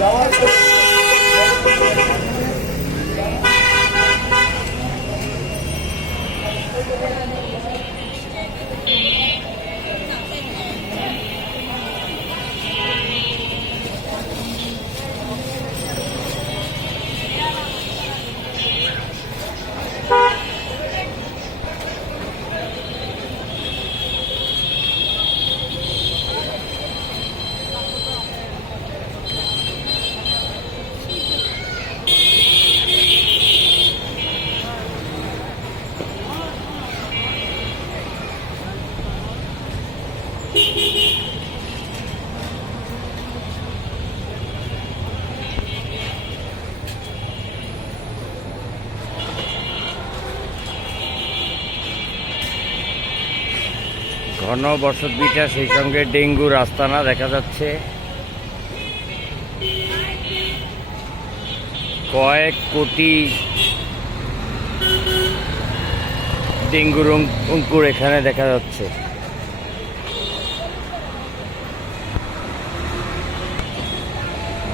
যাওয়ার পর ঘন বসতভিটা, সেই সঙ্গে ডেঙ্গুর আস্তানা দেখা যাচ্ছে। কয়েক কোটি ডেঙ্গুর অঙ্কুর এখানে দেখা যাচ্ছে।